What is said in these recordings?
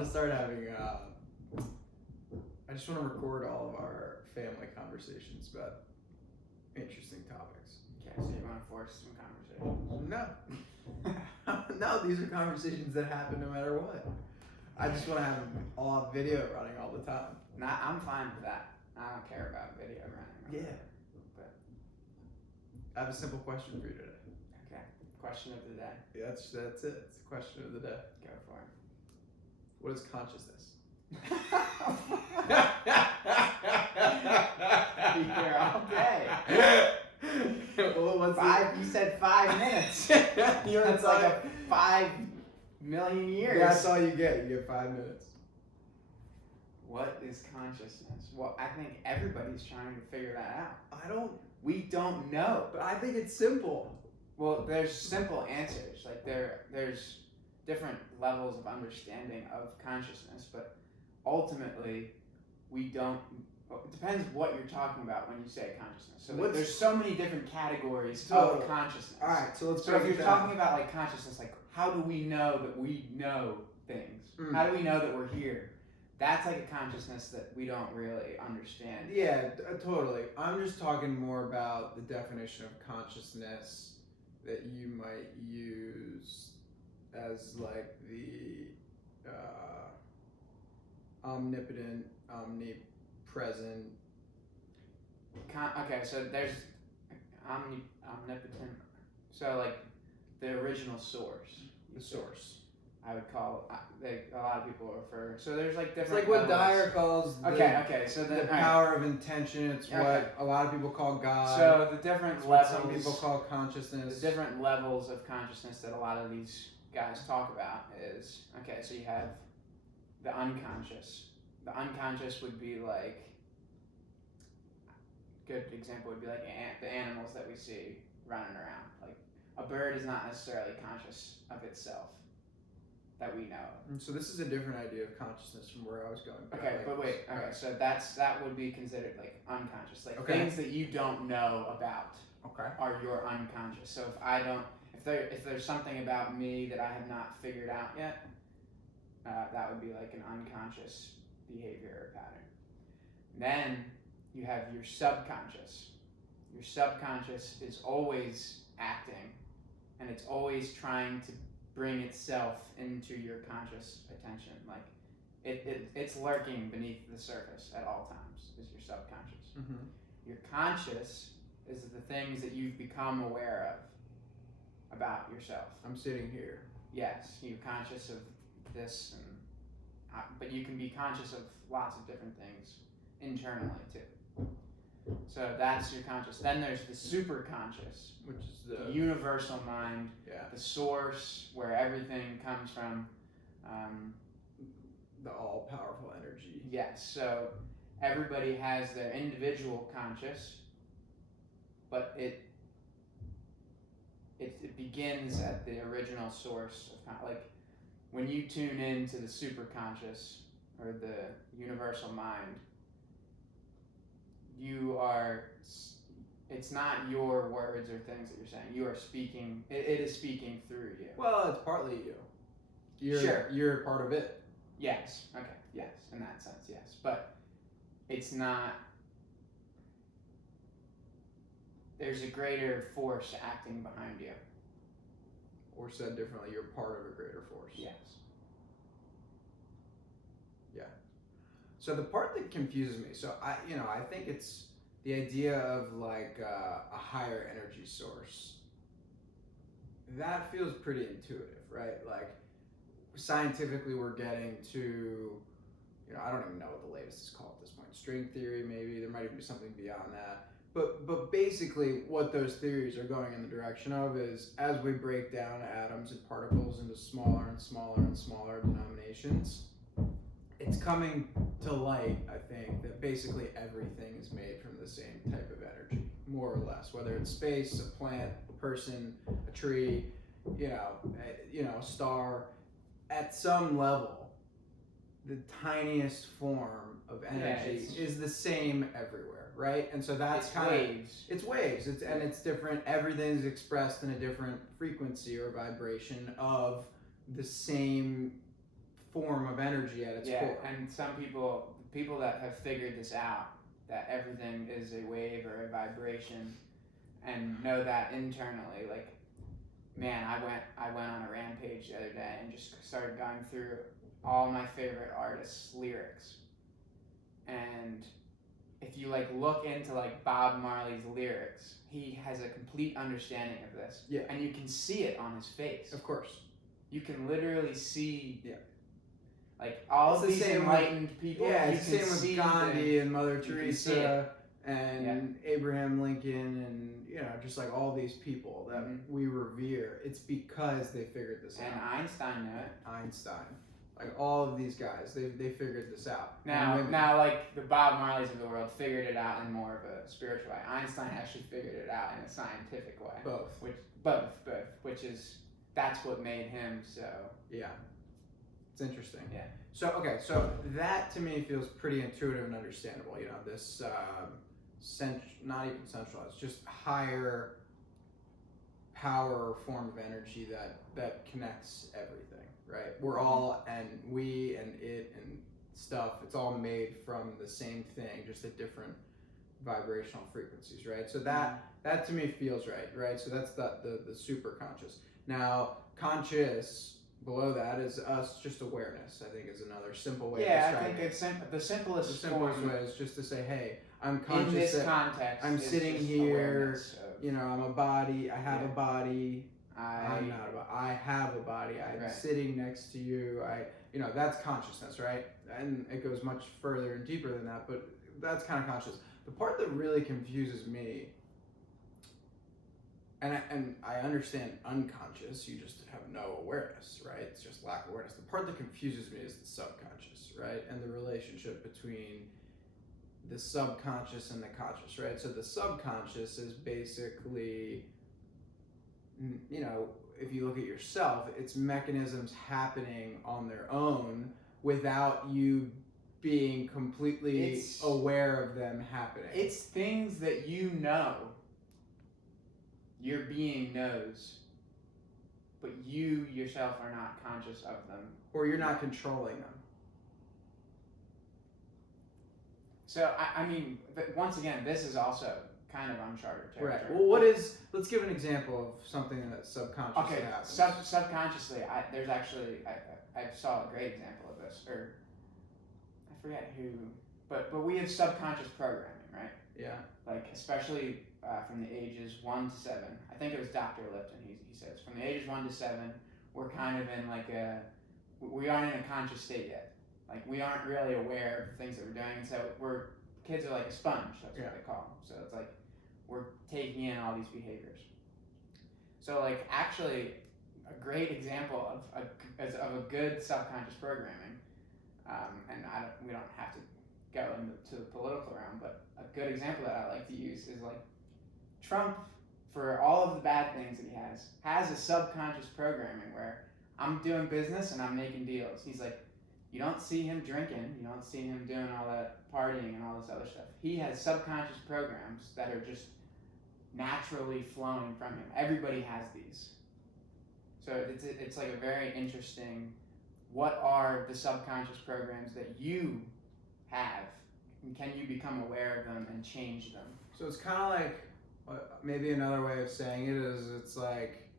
want to start having. I just want to record all of our family conversations about interesting topics. Okay, so you want to force some conversation? No. No, these are conversations that happen no matter what. I just want to have them all video running all the time. Nah, I'm fine with that. I don't care about video running. Yeah. But I have a simple question for you today. okay, question of the day. Yeah, that's it. It's the question of the day. Go for it. What is consciousness? Be here all day. Well, what's You said 5 minutes. You're That's like a 5 million years. That's all you get. You get 5 minutes. What is consciousness? Well, I think everybody's trying to figure that out. We don't know. But I think it's simple. Well, there's simple answers. Like there's different levels of understanding of consciousness, but ultimately, we don't. It depends what you're talking about when you say consciousness. So there's so many different categories of consciousness. All right, so let's. So if you're talking about like consciousness, like how do we know that we know things? How do we know that we're here? That's like a consciousness that we don't really understand. Yeah, totally. I'm just talking more about the definition of consciousness that you might use as like the omnipotent, omnipresent. Okay, so there's omnipotent. So like the original source. The source. I would call a lot of people refer. So there's like different. It's like what levels. Dyer calls So the power of intention. It's what a lot of people call God. So the different it's levels. What some people call consciousness. The different levels of consciousness that a lot of these guys talk about is so you have the unconscious. The unconscious would be like. Good example would be like the animals that we see running around. Like a bird is not necessarily conscious of itself. That we know of. So this is a different idea of consciousness from where I was going. Okay, but wait. Okay, so that would be considered like unconscious, like things that you don't know about. Okay. Are your unconscious. So if there's something about me that I have not figured out yet, that would be like an unconscious behavior or pattern. Then you have your subconscious. Your subconscious is always acting, and it's always trying to bring itself into your conscious attention. Like it's lurking beneath the surface at all times is your subconscious. Mm-hmm. Your conscious is the things that you've become aware of about yourself. I'm sitting here. Yes, you're conscious of this, but you can be conscious of lots of different things internally too. So that's your conscious. Then there's the superconscious, which is the universal mind, the source where everything comes from. The all-powerful energy. Yes, so everybody has their individual conscious, but it begins at the original source of like when you tune into the superconscious or the universal mind. It's not your words or things that you're saying. You are speaking, it is speaking through you. Well, it's partly you. You're part of it. Yes, okay, yes, in that sense, yes. But it's not, there's a greater force acting behind you. Or said differently, you're part of a greater force. Yes. Yeah. So the part that confuses me, so I think it's the idea of like a higher energy source. That feels pretty intuitive, right? Like scientifically we're getting to, I don't even know what the latest is called at this point. String theory, maybe. There might even be something beyond that. But basically what those theories are going in the direction of is as we break down atoms and particles into smaller and smaller and smaller denominations, it's coming to light, I think, that basically everything is made from the same type of energy, more or less. Whether it's space, a plant, a person, a tree, a star. At some level, the tiniest form of energy is the same everywhere, right? And so that's kind of waves. It's waves. It's different. Everything is expressed in a different frequency or vibration of the same form of energy at its core. And some people that have figured this out, that everything is a wave or a vibration, and know that internally, like, man, I went on a rampage the other day and just started going through all my favorite artists' lyrics. And if you like look into like Bob Marley's lyrics, he has a complete understanding of this. Yeah. And you can see it on his face. Of course. You can literally see, yeah, like all it's of these enlightened people. Yeah, you it's the can same see with Gandhi and Mother can see Teresa and Abraham Lincoln and just like all these people that we revere. It's because they figured this and out. Einstein knew it. Einstein, like all of these guys, they figured this out. Now, like the Bob Marleys of the world figured it out in more of a spiritual way. Einstein actually figured it out in a scientific way. Both. Which is that's what made him so. Yeah, it's interesting. Yeah. So that to me feels pretty intuitive and understandable. This not even centralized, just higher power form of energy that connects everything, right? We're all, and we and it and stuff, it's all made from the same thing, just at different vibrational frequencies, right? So that to me feels right? So that's the super conscious. Now, conscious below that is us, just awareness, I think, is another simple way of describing it. I think the simplest way is just to say, hey, I'm conscious in this that context. I'm sitting here, I'm a body, I have a body, I'm not a body, I have a body, I'm sitting next to you, that's consciousness, right? And it goes much further and deeper than that, but that's kind of conscious. The part that really confuses me, and I understand unconscious, you just have no awareness, right? It's just lack of awareness. The part that confuses me is the subconscious, right? And the relationship between the subconscious and the conscious, right? So the subconscious is basically, if you look at yourself, it's mechanisms happening on their own without you being completely aware of them happening. It's things that your being knows, but you yourself are not conscious of them. Or you're not controlling them. So, I mean, once again, this is also kind of uncharted territory. Right. Well, let's give an example of something that subconsciously happens. Subconsciously, I saw a great example of this, or I forget who, but we have subconscious programming, right? Yeah. Like, especially from the ages 1 to 7. I think it was Dr. Lipton, he says, from the ages 1 to 7, we're kind of in we aren't in a conscious state yet. Like, we aren't really aware of the things that we're doing, and so kids are like a sponge, that's what they call them. So it's like, we're taking in all these behaviors. So, like, actually, a great example of a good subconscious programming, and we don't have to go into the political realm, but a good example that I like to use is like Trump, for all of the bad things that he has a subconscious programming where I'm doing business and I'm making deals. He's like, you don't see him drinking, you don't see him doing all that partying and all this other stuff. He has subconscious programs that are just naturally flowing from him. Everybody has these. So it's like a very interesting, what are the subconscious programs that you have, and can you become aware of them and change them? So it's kind of like, maybe another way of saying it is, it's like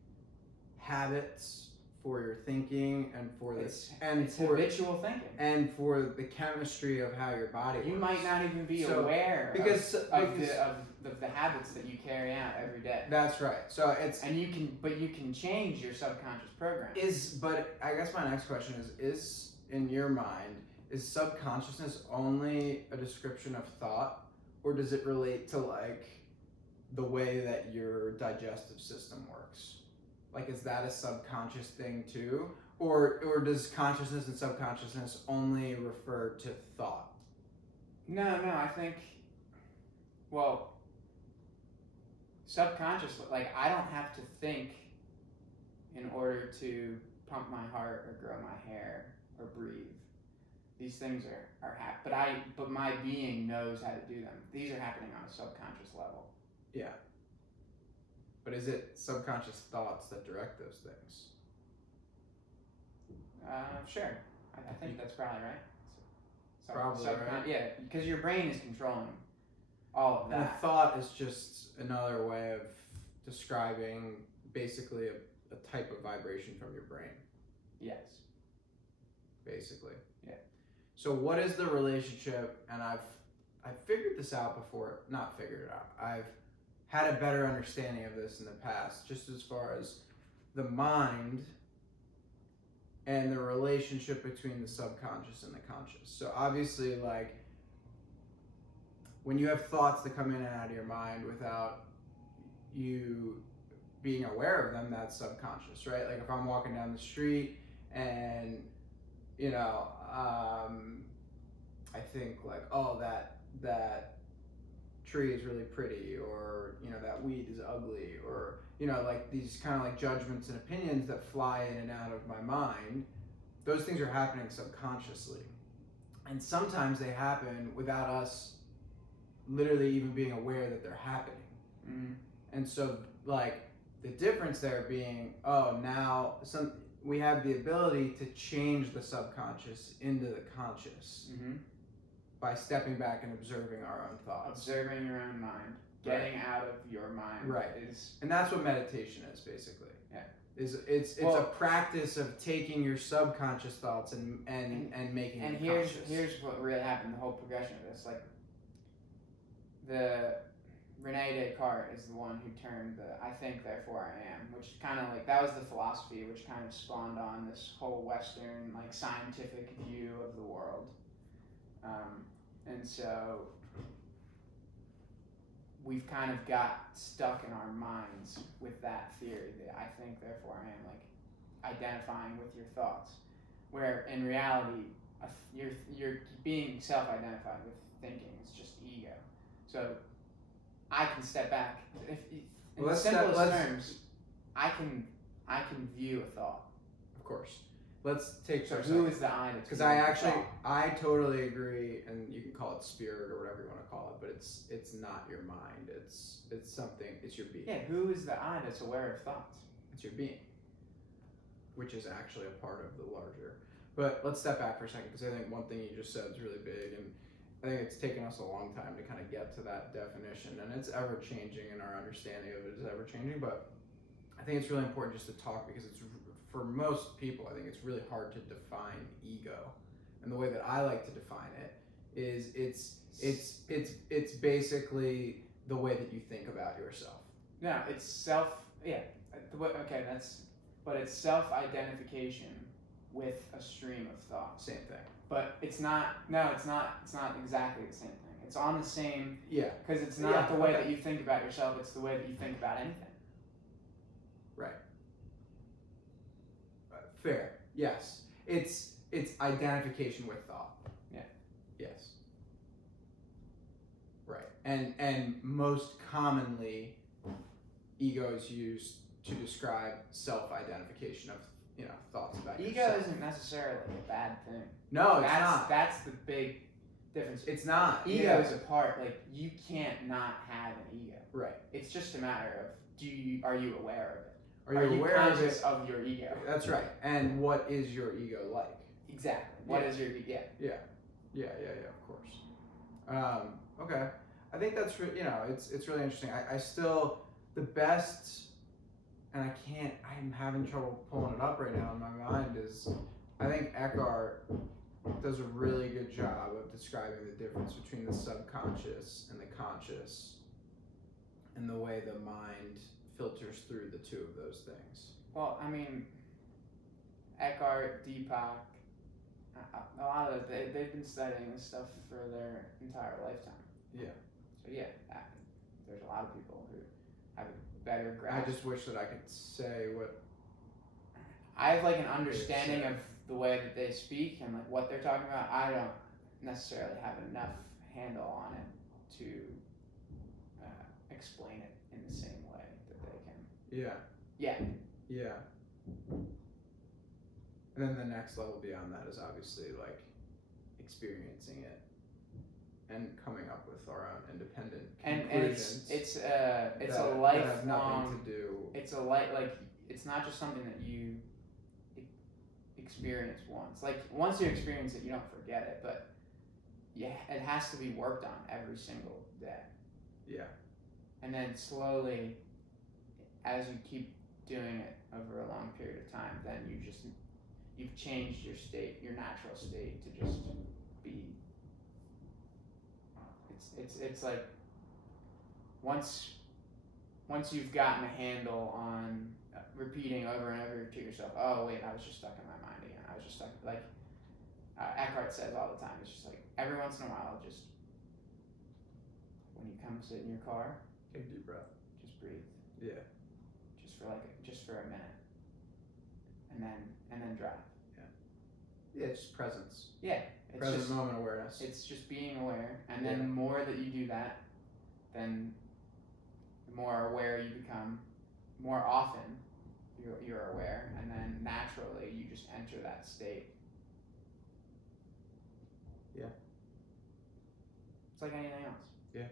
habits for your thinking and for habitual thinking and for the chemistry of how your body works. You might not even be aware of the habits that you carry out every day. That's right. So you can change your subconscious program. But I guess my next question is in your mind, is subconsciousness only a description of thought, or does it relate to like the way that your digestive system works? Like, is that a subconscious thing too? Or does consciousness and subconsciousness only refer to thought? No, I think, subconscious, like, I don't have to think in order to pump my heart or grow my hair or breathe. These things are happening, but my being knows how to do them. These are happening on a subconscious level. Yeah. But is it subconscious thoughts that direct those things? Sure. I think that's probably right. Probably right. Yeah, because your brain is controlling all of And a that. thought is just another way of describing basically a type of vibration from your brain. Yes. Basically. Yeah. So what is the relationship? And I've figured this out before. Not figured it out. I've had a better understanding of this in the past, just as far as the mind and the relationship between the subconscious and the conscious. So obviously, like, when you have thoughts that come in and out of your mind without you being aware of them, that's subconscious, right? Like if I'm walking down the street and I think like, oh, that tree is really pretty, or that weed is ugly, or like these kind of like judgments and opinions that fly in and out of my mind. Those things are happening subconsciously, and sometimes they happen without us literally even being aware that they're happening. Mm-hmm. And so like the difference there being, oh, now we have the ability to change the subconscious into the conscious Mm-hmm. by stepping back and observing our own thoughts. Observing your own mind, getting out of your mind, right? And that's what meditation is basically. Yeah. It's a practice of taking your subconscious thoughts and making and them here's conscious. Here's what really happened. The whole progression of this, like the Rene Descartes is the one who termed the "I think, therefore I am," which kind of like that was the philosophy which kind of spawned on this whole Western like scientific view of the world. And so we've kind of got stuck in our minds with that theory that I think, therefore I am, like identifying with your thoughts, where in reality you're being self-identified with thinking. It's just ego. So I can step back. In the simplest terms, I can view a thought. Of course. Let's take so who is the I? Because I totally agree, and you can call it spirit or whatever you want to call it, but it's not your mind. It's something. It's your being. Yeah. Who is the I that's aware of thoughts? It's your being, which is actually a part of the larger. But let's step back for a second, because I think one thing you just said is really big, and I think it's taken us a long time to kind of get to that definition, and it's ever changing, and our understanding of it is ever changing. But I think it's really important just to talk, because it's, for most people, I think it's really hard to define ego. And the way that I like to define it is it's basically the way that you think about yourself. No, it's self. Yeah. Okay. But it's self-identification with a stream of thought. Same thing. But it's not. No, it's not. It's not exactly the same thing. It's on the same. Yeah. Because it's not the way that you think about yourself. It's the way that you think about anything. Right. Fair. Yes. It's identification with thought. Yeah. Yes. Right. And most commonly, ego is used to describe self-identification of thoughts about ego yourself. Isn't necessarily a bad thing. No, it's not. That's the big difference. It's not. Ego is a part. Like you can't not have an ego. Right. It's just a matter of are you aware of it? Are you aware conscious of your ego? That's right. And what is your ego like? Exactly. What is your ego? Yeah. Of course. Okay. I think that's it's really interesting. I still the best, and I'm having trouble pulling it up right now in my mind, is I think Eckhart does a really good job of describing the difference between the subconscious and the conscious, and the way the mind filters through the two of those things. Well, I mean, Eckhart, Deepak, a lot of they've been studying this stuff for their entire lifetime. Yeah. So there's a lot of people who have a better grasp. I just wish that I could say what. I have like an understanding of the way that they speak and like what they're talking about. I don't necessarily have enough handle on it to explain it in the same way that they can. Yeah. And then the next level beyond that is obviously like experiencing it and coming up with our own independent conclusions. And it's a lifelong. That have nothing to do. It's it's not just something that you experience once. Like once you experience it, you don't forget it, but yeah, it has to be worked on every single day. Yeah. And then slowly, as you keep doing it over a long period of time, then you've changed your state, your natural state, to just be. It's like once you've gotten a handle on repeating over and over to yourself, oh wait, I was just stuck in my mind again. I was just stuck. Like Eckhart says all the time, it's just like every once in a while, just when you come sit in your car, Take a deep breath. just breathe. Yeah. Just for a minute, and then drive. Yeah, it's just presence. Yeah, it's Present just moment awareness. it's just being aware, and then Yeah. the more that you do that, then the more aware you become. More often, you're aware, and then naturally you just enter that state. Yeah. It's like anything else. Yeah.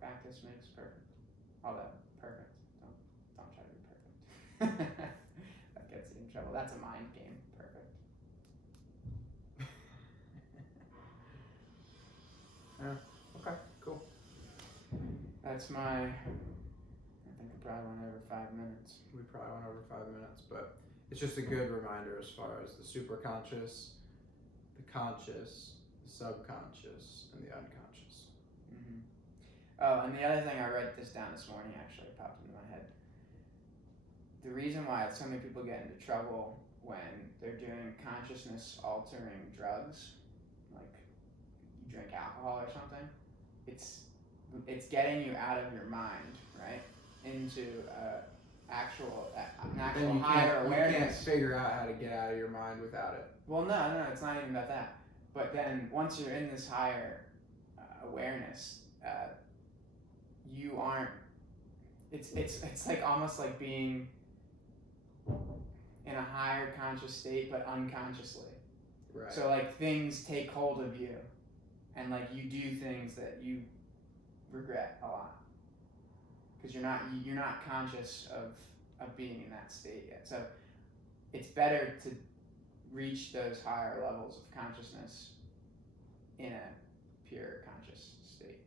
Practice makes perfect. Although perfect, don't try to be perfect. That gets you in trouble. That's a mind game. Perfect. Okay, cool. That's my. I think I probably went over 5 minutes. We probably went over 5 minutes, but it's just a good reminder as far as the superconscious, the conscious, the subconscious, and the unconscious. Mm-hmm. Oh, and the other thing, I read this down this morning, actually, it popped into my head. The reason why so many people get into trouble when they're doing consciousness altering drugs, like you drink alcohol or something, it's getting you out of your mind, right, into an actual higher awareness. You can't figure out how to get out of your mind without it. Well, no, it's not even about that. But then once you're in this higher awareness, you aren't. It's like almost like being in a higher conscious state, but unconsciously. Right. So like things take hold of you, and like you do things that you regret a lot because you're not conscious of being in that state yet. So it's better to reach those higher levels of consciousness in a pure conscious state.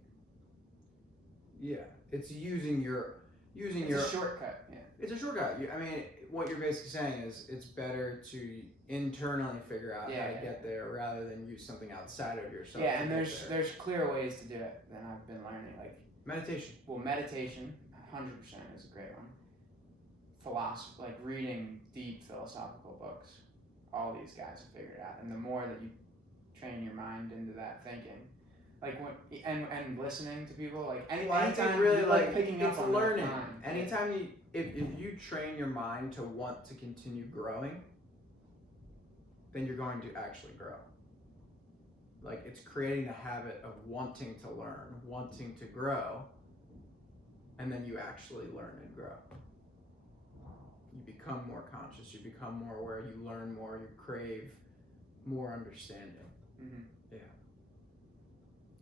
Yeah, it's using your It's a shortcut. Yeah. It's a shortcut. I mean, what you're basically saying is it's better to internally figure out how to get there rather than use something outside of yourself. Yeah, and there's clear ways to do it than I've been learning. Like meditation. Well, meditation, 100% is a great one. Philosophy, like reading deep philosophical books. All these guys have figured it out, and the more that you train your mind into that thinking, like and listening to people, like anytime really you like picking up it's on learning. Mind. Anytime if you train your mind to want to continue growing, then you're going to actually grow. Like it's creating a habit of wanting to learn, wanting to grow, and then you actually learn and grow. You become more conscious, you become more aware, you learn more, you crave more understanding. Mm-hmm. Yeah.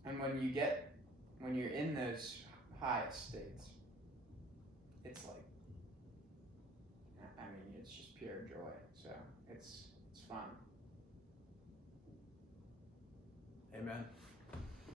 And when you're in those highest states, it's like, I mean, it's just pure joy. So it's fun. Amen.